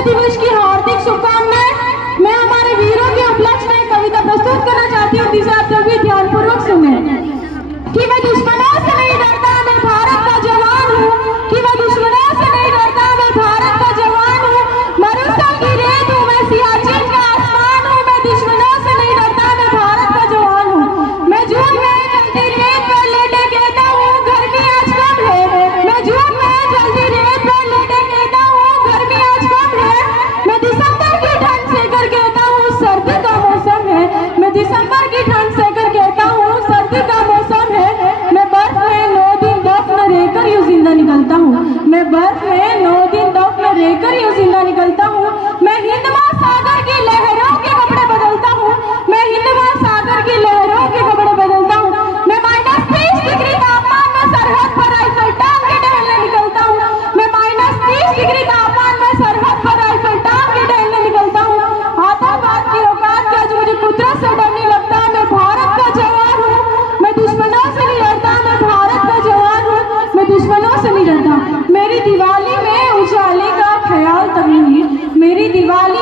स्वतंत्रता दिवस की हार्दिक शुभकामनाएं। मैं हमारे वीरों के उपलक्ष्य में कविता प्रस्तुत करना चाहती हूँ, जिसे आप सभी ध्यानपूर्वक सुने। कि मैं दुश्मनों से नहीं डरता, मैं भारत का जवान हूँ। कि मैं दुश्मनों से नहीं डरता, मैं भारत का जवान हूँ। मरुस्थल की रेत हूँ, मैं सियाचिन का आसमान हूँ। मैं दुश्मनों से नहीं डरता, मैं भारत का जवान हूँ। मैं जून में जल्दी रेत पर लेटे कहता हूँ, गर्मी आज कम है। मैं जून में जल्दी रेत पर लेटे कहता हूँ, गर्मी आज कम है। मैं दिसंबर की ठंड सहकर कहता हूँ, सर्दी का मौसम है। मैं दिसंबर की ठंड सहकर कहता हूँ, सर्दी का मौसम है। मैं बर्फ में 9 दिन दफन रहकर यूं जिंदा निकलता हूँ। मैं बर्फ में 9 दिन दफन रहकर यूं जिंदा निकलता हूँ। मैं हिंद महासागर की लहरों के कपड़े बदलता हूँ। मैं हिंद महासागर की लहरों के कपड़े बदलता हूँ। मैं -30 डिग्री तापमान में सरहद पर राइफल टांग के टहलने निकलता हूँ। मैं -30 डिग्री तापमान में सरहद पर राइफल टांग के टहलने निकलता हूँ। आतंकवाद की औकात का जो मुझे कुदरत से डर नहीं लगता। मैं भारत का जवान हूँ। मैं दुश्मनों से नहीं डरता, मैं भारत का जवान हूँ। मैं दुश्मनों से नहीं डरता। मेरी दिवाली में उजाले का ख्याल तब नहीं, मेरी दिवाली